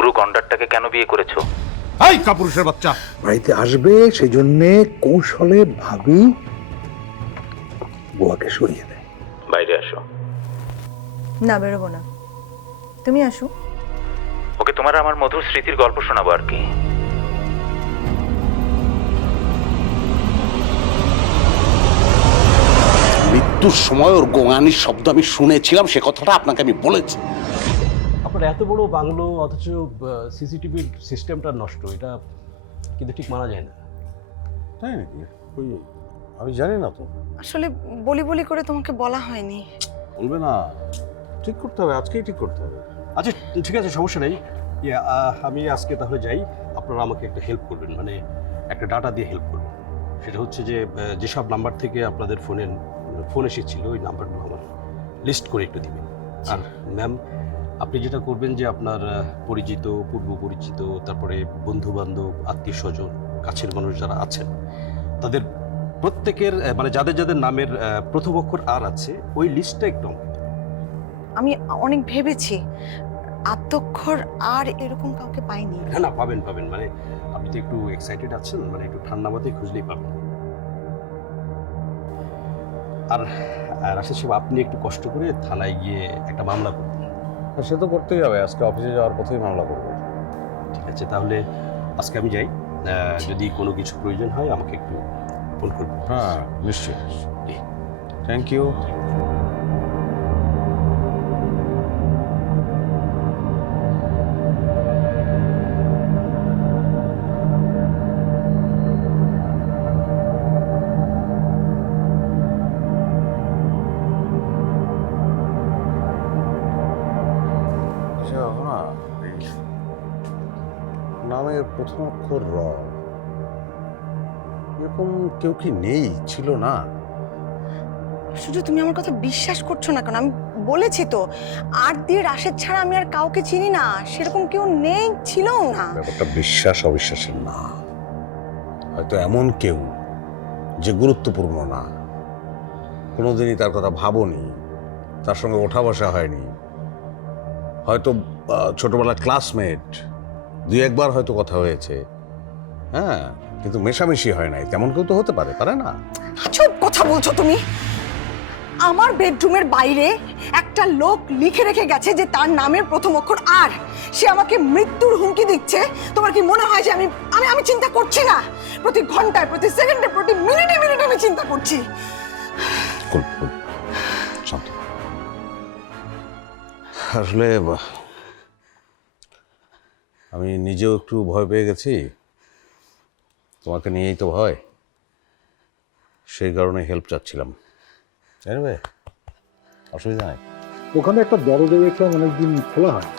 বুড়ো গন্ডারটাকে কেন বিয়ে করেছো? এই কাপুরুষের বাচ্চা! বাড়িতে আসবে সেই জন্য কৌশলে ভাবি বুয়াকে সরিয়ে দেয়। বাইরে আসো। না, বেরোবো না, তুমি আসো। ওকে তোমার আমার মধুর স্মৃতির গল্প শোনাবো আর কি। মৃত্যুর সময় ওর গোঙানির শব্দ আমি শুনেছিলাম, সে কথাটা আপনাকে আমি বলেছি। আপনার এত বড় বাংলো অথচ সিসিটিভির সিস্টেমটা নষ্ট, এটা কিন্তু ঠিক মানা যায় না। তাই নাকি? আমি জানি না তো। আসলে বলি বলি করে তোমাকে বলা হয়নি। বলবে না, ঠিক করতে হবে, আজকেই ঠিক করতে হবে। আচ্ছা ঠিক আছে, সমস্যা নেই। আমি আজকে তাহলে যাই, আপনারা আমাকে একটা হেল্প করবেন, মানে একটা ডাটা দিয়ে হেল্প করবেন। সেটা হচ্ছে যে যেসব নাম্বার থেকে আপনাদের ফোন এসেছিল ওই নাম্বারগুলো আমার লিস্ট করে একটু দিবেন। আর ম্যাম, আপনি যেটা করবেন যে আপনার পরিচিত, পূর্ব পরিচিত, তারপরে বন্ধু বান্ধব, আত্মীয় স্বজন, কাছের মানুষ যারা আছেন তাদের প্রত্যেকের মানে যাদের যাদের নামের প্রথম অক্ষর আর আছে ওই লিস্টটা একটু আমাকে দিন। আমি অনেক ভেবেছি, আদ্যক্ষর আর এরকম কাউকে পাইনি। হ্যাঁ না, পাবেন পাবেন, মানে আপনি তো একটু এক্সাইটেড আছেন, মানে একটু ঠান্ডা মাথায় খুঁজলেই পাবেন। আর রাশেদ সাহেব, আপনি একটু কষ্ট করে থানায় গিয়ে একটা মামলা করবেন। সে তো করতেই হবে, আজকে অফিসে যাওয়ার পথেই মামলা করবো। ঠিক আছে, তাহলে আজকে আমি যাই। যদি কোনো কিছু প্রয়োজন হয় আমাকে একটু ফোন করবেন। হ্যাঁ, নিশ্চয়ই। Thank you. নামের প্রথম অক্ষর র, এরকম কেউ কি নেই? ছিল না? শুধু তুমি আমার কথা বিশ্বাস করছো না কেন? আমি বলেছি তো, আর দিয়ে রাশেদ ছাড়া আমি আর কাউকে চিনি না। সেরকম কেউ নেই, ছিলও না। ব্যাপারটা বিশ্বাস অবিশ্বাসের না, হয়তো এমন কেউ যে গুরুত্বপূর্ণ না, কোনোদিনই তার কথা ভাবনি, তার সঙ্গে ওঠা বসা হয়নি, হয়তো ছোটবেলার ক্লাসমেট, দুই একবার হয়তো কথা হয়েছে, হ্যাঁ, কিন্তু মেশামেশি হয় নাই, তেমন কেউ তো হতে পারে, পারে না? চুপ কথা বলছো তুমি। আমার বেডরুমের বাইরে একটা লোক লিখে রেখে গেছে যে তার নামের প্রথম অক্ষর আর। সে আমাকে মৃত্যুর হুমকি দিচ্ছে। তোমার কি মনে হয় যে আমি আমি আমি চিন্তা করছি না? প্রতি ঘন্টায়, প্রতি সেকেন্ডে, প্রতি মিনিটে মিনিটে আমি চিন্তা করছি। কুল, কুল, শান্ত। আসলে আমি নিজেও একটু ভয় পেয়ে গেছি, তোমাকে নিয়েই তো ভয়, সেই কারণে হেল্প চাচ্ছিলাম। জানবে, অসুবিধা নাই। ওখানে একটা দরজা দেখলাম অনেকদিন খোলা হয়।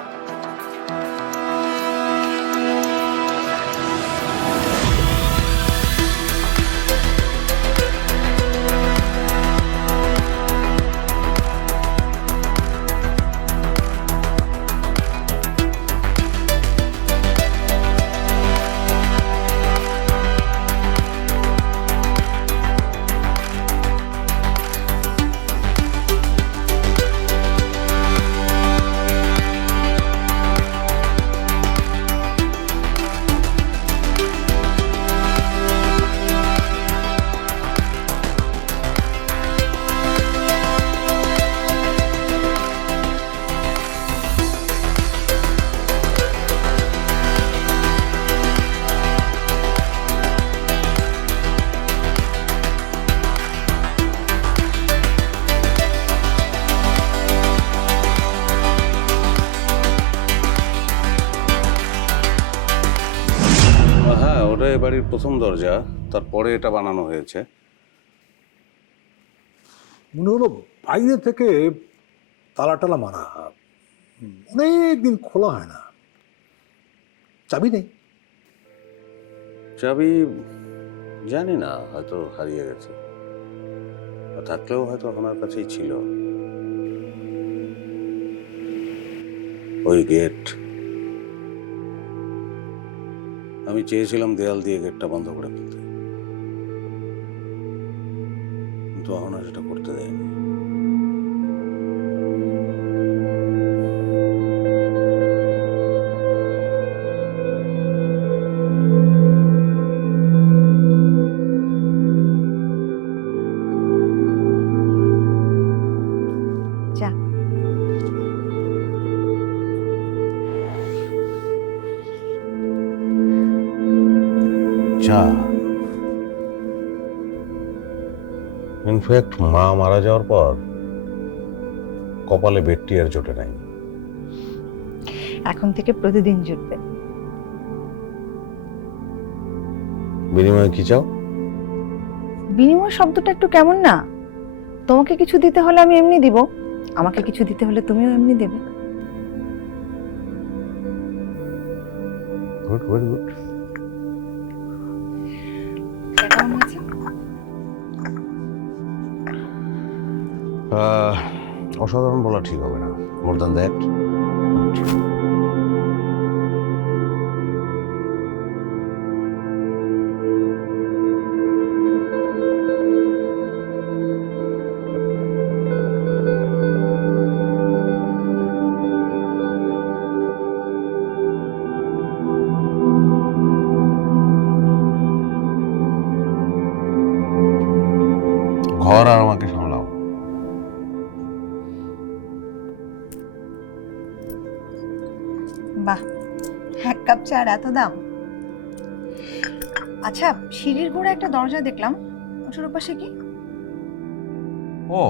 হ্যাঁ, ওটা এ বাড়ির প্রথম দরজা, তারপরে এটা বানানো হয়েছে। মনে হলো বাইরে থেকে তালা টালা মারা, অনেকদিন খোলা হয় না। চাবি নেই? চাবি জানি না, হয়তো হারিয়ে গেছে, থাকলেও হয়তো আপনার কাছেই ছিল। ওই গেট, আমি চেয়েছিলাম দেয়াল দিয়ে গেটটা বন্ধ করে ফেলতে, কিন্তু এখন আর সেটা করতে দেয়নি। আচ্ছা, ইনফ্যাক্ট মা মারা যাওয়ার পর কপালে বেডটি আর জোটে নাই। এখন থেকে প্রতিদিন জুটবে। বিনিময়ে কি চাও? বিনিময় শব্দটা একটু কেমন না? তোমাকে কিছু দিতে হলে আমি এমনি দিব, আমাকে কিছু দিতে হলে তুমিও এমনি দেবে। Good, very good. কেমন হয়েছে? অসাধারণ বলা ঠিক হবে না, মোর দ্যান দ্যাট। ঘর আর আমাকে সামলাও। বাহ, 1 কাপ চার এত দাম? আচ্ছা, সিঁড়ির গোড়া একটা দরজা দেখলাম, ওটার পাশে কি? ও,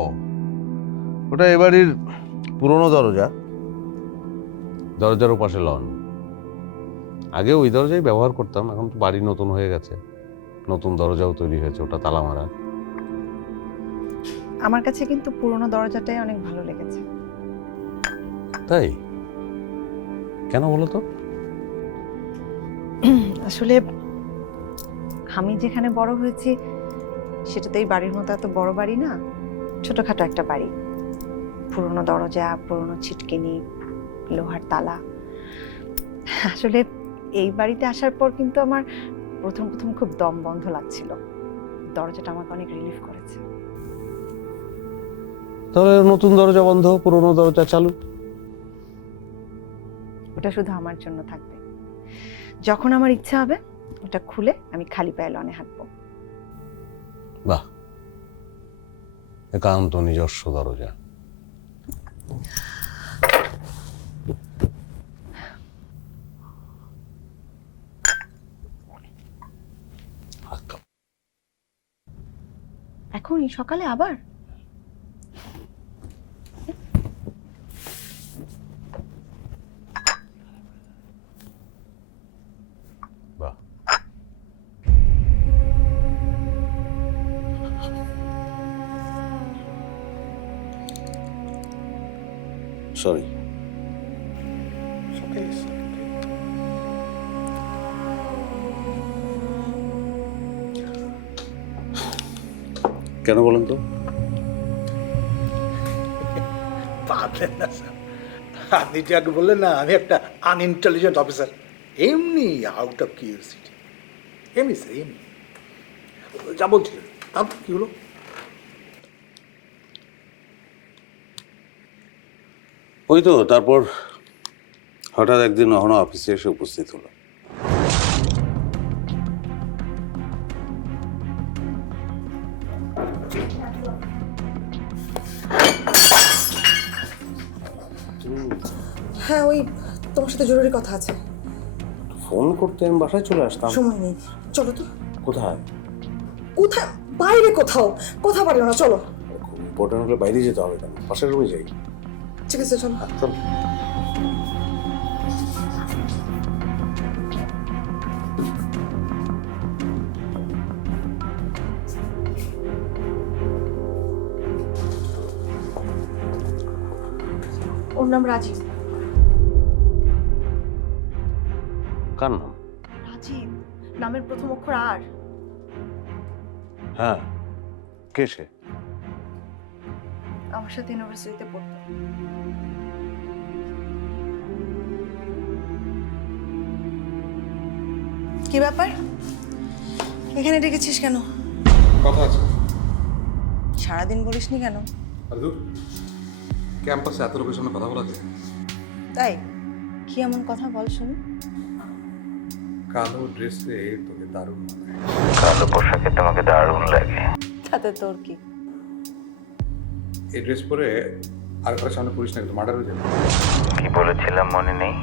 ওটা এবাড়ির পুরনো দরজা। দরজার ওপাশে লন। আগে ওই দরজাই ব্যবহার করতাম, এখন তো বাড়ি নতুন হয়ে গেছে, নতুন দরজাও তৈরি হয়েছে, ওটা তালা মারা। আমার কাছে কিন্তু পুরনো দরজাটাই অনেক ভালো লেগেছে। তাই? কেন বলো তো? আসলে আমি যেখানে বড় হয়েছি সেটা তো এই বাড়ির মতো এত বড় বাড়ি না, ছোটখাটো একটা বাড়ি। পুরনো দরজা, পুরনো ছিটকিনি, লোহার তালা। আসলে এই বাড়িতে আসার পর কিন্তু আমার প্রথম প্রথম খুব দম বন্ধ লাগছিল। দরজাটা আমাকে অনেক রিলিফ করেছে। তাহলে নতুন দরজা বন্ধ, পুরনো দরজা চালু। ওটা শুধু আমার জন্য থাকবে। যখন আমার ইচ্ছা হবে ওটা খুলে আমি খালি পায়ে লনে হাঁটবো। বাহ, একান্ত নিজস্ব দরজা। এখন এই সকালে আবার? বাহ, সরি। কেন বলেন তো? পারলেন না স্যার, আপনি যে আগে বললেন না আমি একটা আনইন্টেলিজেন্ট অফিসার, এমনি আউট অফ কিউরিওসিটি, এমনি স্যার এমনি। যা বলছিলেন তারপর কি হলো? ওই তো তারপর হঠাৎ একদিন অহনা অফিসে এসে উপস্থিত হলো। হ্যাঁ, ওই তোমার সাথে জরুরি কথা আছে। ফোন করতে আমি বাসায় চলে আসতাম। সময় নেই, চলো তো। কোথায়? কোথায়? বাইরে কোথাও। কথা পারিও না, চলো। খুব ইম্পর্টেন্ট হলে বাইরে যেতে হবে, কেন পাশের রুমে যাই। ঠিক আছে, চলো। চল। ওর নাম রাজীব। কার নাম? রাজীব নামের প্রথম অক্ষর আর। হ্যাঁ, কে সে? আমার সাথে ইউনিভার্সিটিতে পড়তো। কি ব্যাপার, এখানে ডেকেছিস কেন? কথা আছে। সারাদিন বলিসনি কেন? আর দূর, ক্যাম্পাসে এত লোকের সামনে কথা বলা যায়? তাই কি এমন কথা বল শুনি। কালো ড্রেসে তোকে দারুণ মানায়। কালো পোশাকে তোমাকে দারুণ লাগে। তাতে তোর কি? এই ড্রেস পরে আর কারোর সামনে পড়িস না, কিন্তু মার্ডার হয়ে যাবে। কি বলেছিলাম মনে নেই?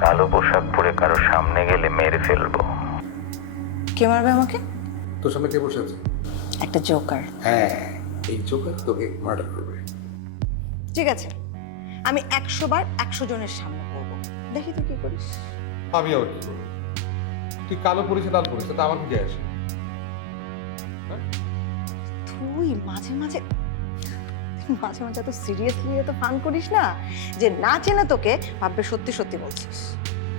কালো পোশাক পরে কারো সামনে গেলে মেরে ফেলবো। কে মারবে আমাকে? তোর সামনে কে বসে আছে? একটা জোকার। হ্যাঁ, এই চোখে তোকে মার্ডার করবে। ঠিক আছে, আমি 100 বার 100 জনের সামনে করবো, দেখি তুই কি করিস। আমি আবার কি করবো? তুই কালো পরিস লাল পরিস, তা আমার কি যায় আসে? তুই মাঝে মাঝে তো সিরিয়াসলি এত ফান করিস না, যে না চেনে তোকে ভাববে সত্যি সত্যি বলছিস।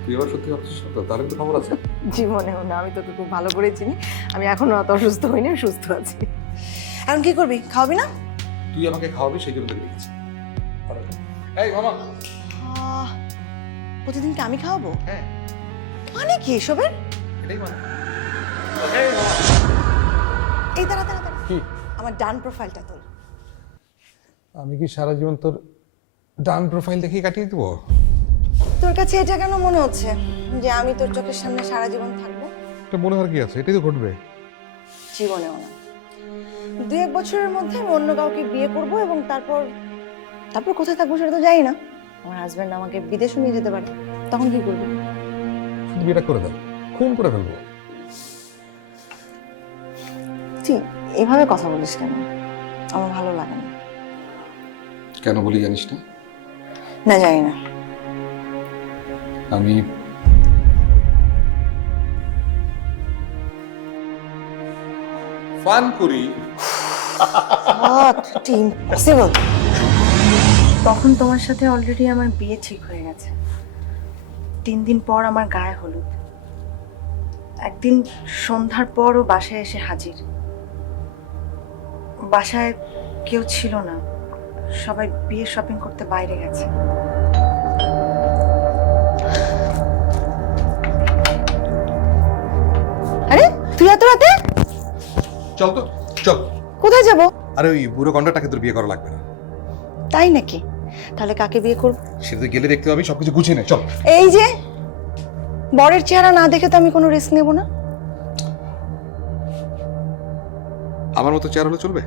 তুই আবার সত্যি ভাবছিস না তো? তাহলে তো খবর আছে। জীবনেও না, আমি তোকে খুব ভালো করে চিনি। আমি এখনো অত অসুস্থ হইনি, আমি সুস্থ আছি। এখন কি করবি, খাওয়াবি না? তুই আমাকে খাওয়াবি সেই জন্য তোকে দেখেছি। এই মামা। প্রতিদিন কি আমি খাওয়াবো? হ্যাঁ, মানে কি এসবের? এটাই মানে। এই দাঁড়া দাঁড়া দাঁড়া, কি? আমার ডান প্রোফাইলটা তোল। আমি কি সারা জীবন তোর ডান প্রোফাইল দেখেই কাটিয়ে দেবো? তোর কাছে এটা কেন মনে হচ্ছে যে আমি তোর চোখের সামনে সারা জীবন থাকবো? এটা মনে হওয়ার কি আছে? এটাই তো ঘটবে। জীবনেও না। 2-1 বছরের মধ্যে আমি অন্য কাউকে বিয়ে করব এবং তারপর কোথায় থাকবো সেটা তো জানি না। আমার হাজব্যান্ড আমাকে বিদেশে নিয়ে যেতে পারে, তখন কি করবি? শুধু বিয়েটা করে দাও, খুন করে ফেলবো। তুই এভাবে কথা বলিস কেন? আমার ভালো লাগে না। কেন বলি জানিস না? না, জানি না। আমি ফান করি। ইম্পসিবল। তখন তোমার সাথে অলরেডি আমার বিয়ে ঠিক হয়ে গেছে। 3 দিন পর আমার গায়ে হলুদ। একদিন সন্ধ্যার পরও বাসায় এসে হাজির। বাসায় কেউ ছিল না, সবাই বিয়ে শপিং করতে বাইরে গেছে। আরে তুই এত রাতে? চল তো, চল। কোথায় যাব? আরে ওই বুড়ো কন্ডাটাকে তোর বিয়ে করা লাগবে না। তাই নাকি? তাহলে কাকে বিয়ে করব? সেটা গেলে দেখতে পাবি, সবকিছু গুছিয়ে নে, চল। এই যে বরের চেহারা না দেখে তো আমি কোনো রিস্ক নেব না। আমার মতো চেয়ার হলে চলবে?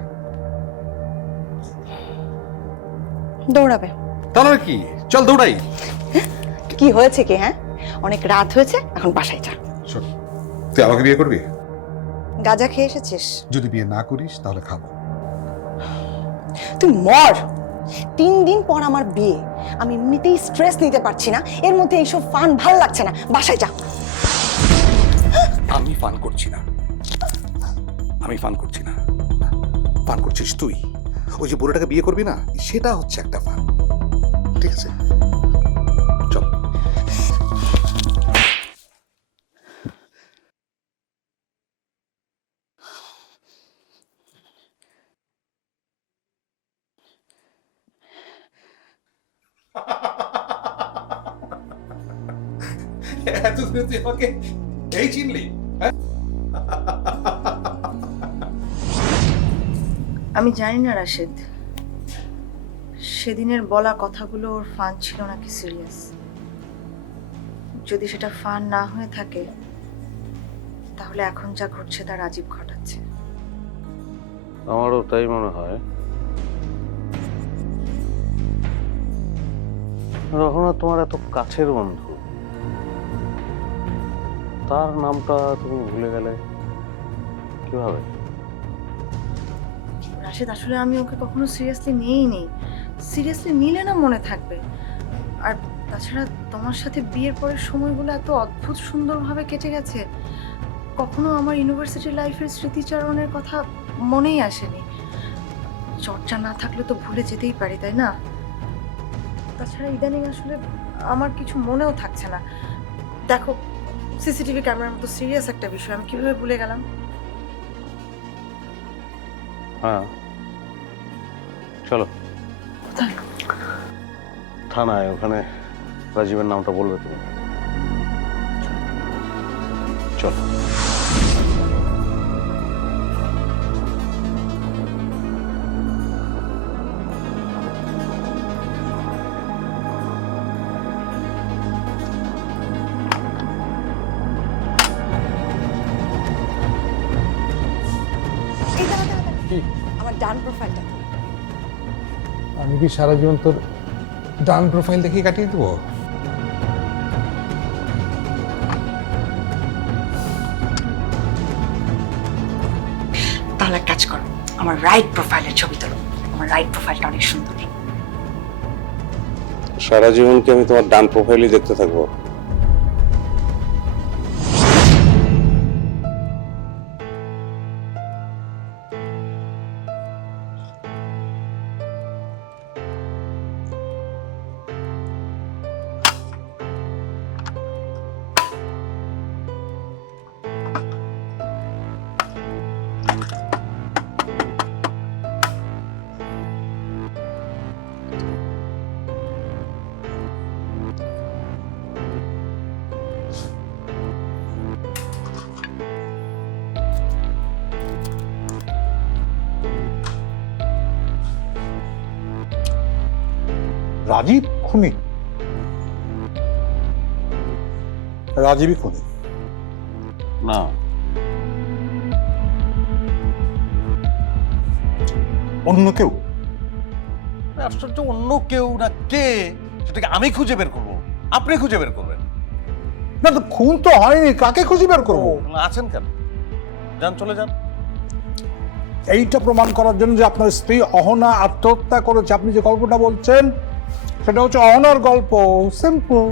দৌড়াবে। তাহলে কি, চল দৌড়াই। কি হয়েছে কি? হ্যাঁ, অনেক রাত হয়েছে, এখন বাসায় যা। শোন, তুই আমাকে বিয়ে করবি? গাঁজা খেয়ে এসেছিস? যদি বিয়ে না করিস তাহলে খাবো। তুই মর। 3 দিন পর আমার বিয়ে, আমি এমনিতেই স্ট্রেস নিতে পারছি না, এর মধ্যে এইসব ফান ভাল লাগছে না, বাসায় যা। আমি ফান করছি না, আমি ফান করছি না, ফান করছিস তুই। ওই যে বুড়োটাকে বিয়ে করবি না, সেটা হচ্ছে একটা ফান। ঠিক আছে, চল। এতদিনে তুই আমাকে এই চিনলি? আমি জানি না রাশেদ, সেদিনের বলা কথাগুলো ওর ফান ছিল নাকি সিরিয়াস। যদি সেটা ফান না হয়ে থাকে, তাহলে এখন যা ঘটছে তা রাজীব ঘটাচ্ছে। আমারও তাই মনে হয়। রহনা তোমার এত কাছের বন্ধু, তার নামটা তুমি ভুলে গেলে কিভাবে? রাশেদ, আসলে আমি ওকে কখনো সিরিয়াসলি নিইনি। সিরিয়াসলি নিলে না মনে থাকবে। আর তাছাড়া তোমার সাথে বিয়ের পরের সময়গুলো এত অদ্ভুত সুন্দরভাবে কেটে গেছে, কখনো আমার ইউনিভার্সিটি লাইফের স্মৃতিচারণের কথা মনেই আসেনি। চর্চা না থাকলে তো ভুলে যেতেই পারি, তাই না? তাছাড়া ইদানিং আসলে আমার কিছু মনেও থাকছে না। দেখো, সিসিটিভি ক্যামেরার মতো সিরিয়াস একটা বিষয় আমি কিভাবে ভুলে গেলাম? হ্যাঁ, চলো কোথায়? থানায়, ওখানে রাজীবের নামটা বলবে তুমি। চলো। এই দাঁড়া দাঁড়া দাঁড়া, আমার ডান প্রোফাইলটা। আমি কি সারা জীবন তোর ডান প্রোফাইল দেখেই কাটিয়ে দেবো? আমার রাইট প্রোফাইলের ছবি তোলো। আমার রাইট প্রোফাইলটা অনেক সুন্দর। সারা জীবন কি আমি তোমার ডান প্রোফাইলই দেখতে থাকবো? রাজীব খুনি? রাজীবই খুনি? না, অন্য কেউ? আশ্চর্য, অন্য কেউ না কে সেটাকে আমি খুঁজে বের করবো, আপনি খুঁজে বের করবেন। না তো খুন তো হয়নি, কাকে খুঁজে বের করবো? আছেন কেন? যান, চলে যান। এইটা প্রমাণ করার জন্য যে আপনার স্ত্রী অহনা আত্মহত্যা করেছে, আপনি যে গল্পটা বলছেন সেটা হচ্ছে অহনার গল্প। সিম্পল।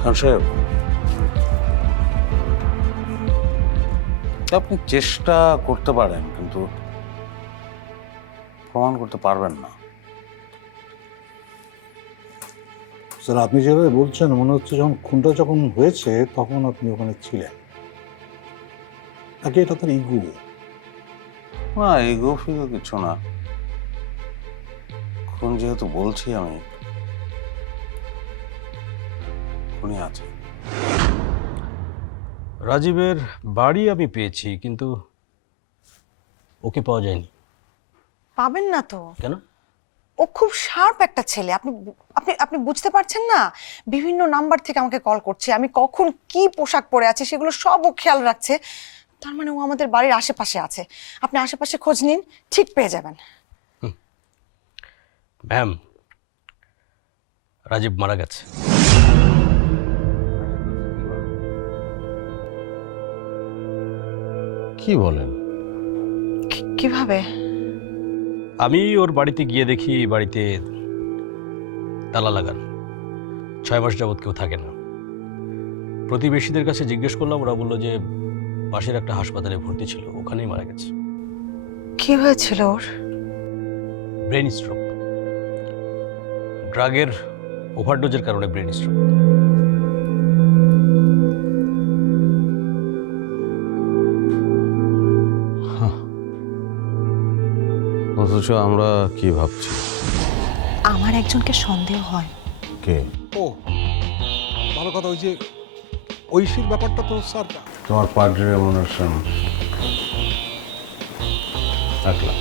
খান সাহেব, আপনি চেষ্টা করতে পারেন কিন্তু প্রমাণ করতে পারবেন না। স্যার, আপনি যেভাবে বলছেন মনে হচ্ছে খুনটা যখন হয়েছে তখন আপনি ওখানে ছিলেন, নাকি এটা তার ইগো? না, এগো ফিগো কিছু না। খুন যেহেতু বলছি আমি, খুনি আছে। রাজীবের বাড়ি আমি পেয়েছি, কিন্তু ওকে পাওয়া যায়নি। পাবেন না তো। কেন? ও খুব শার্প একটা ছেলে। আপনি আপনি আপনি বুঝতে পারছেন না? বিভিন্ন নাম্বার থেকে আমাকে কল করছে, আমি কখন কি পোশাক পরে আছি সেগুলো সব ও খেয়াল রাখছে। তার মানে ও আমাদের বাড়ির আশেপাশে আছে। আপনি আশেপাশে খোঁজ নিন, ঠিক পেয়ে যাবেন। ম্যাম, রাজীব মারা গেছে। কি বলেন? কিভাবে? আমি ওর বাড়িতে গিয়ে দেখি বাড়িতে তালা লাগান, 6 মাস যাবৎ কেউ থাকে না। প্রতিবেশীদের কাছে জিজ্ঞেস করলাম, ওরা বললো যে পাশের একটা হাসপাতালে ভর্তি ছিল, ওখানেই মারা গেছে। কি হয়েছিল ওর? ব্রেন স্ট্রোক, ড্রাগের ওভারডোজের কারণে ব্রেন স্ট্রোক। অথচ আমরা কি ভাবছি? আমার একজনকে সন্দেহ হয়। কে? ও ভালো কথা। ওই যে ঐশীর ব্যাপারটা তো স্যার, তোমার পার্টির রেমুনারেশন 1 লাখ।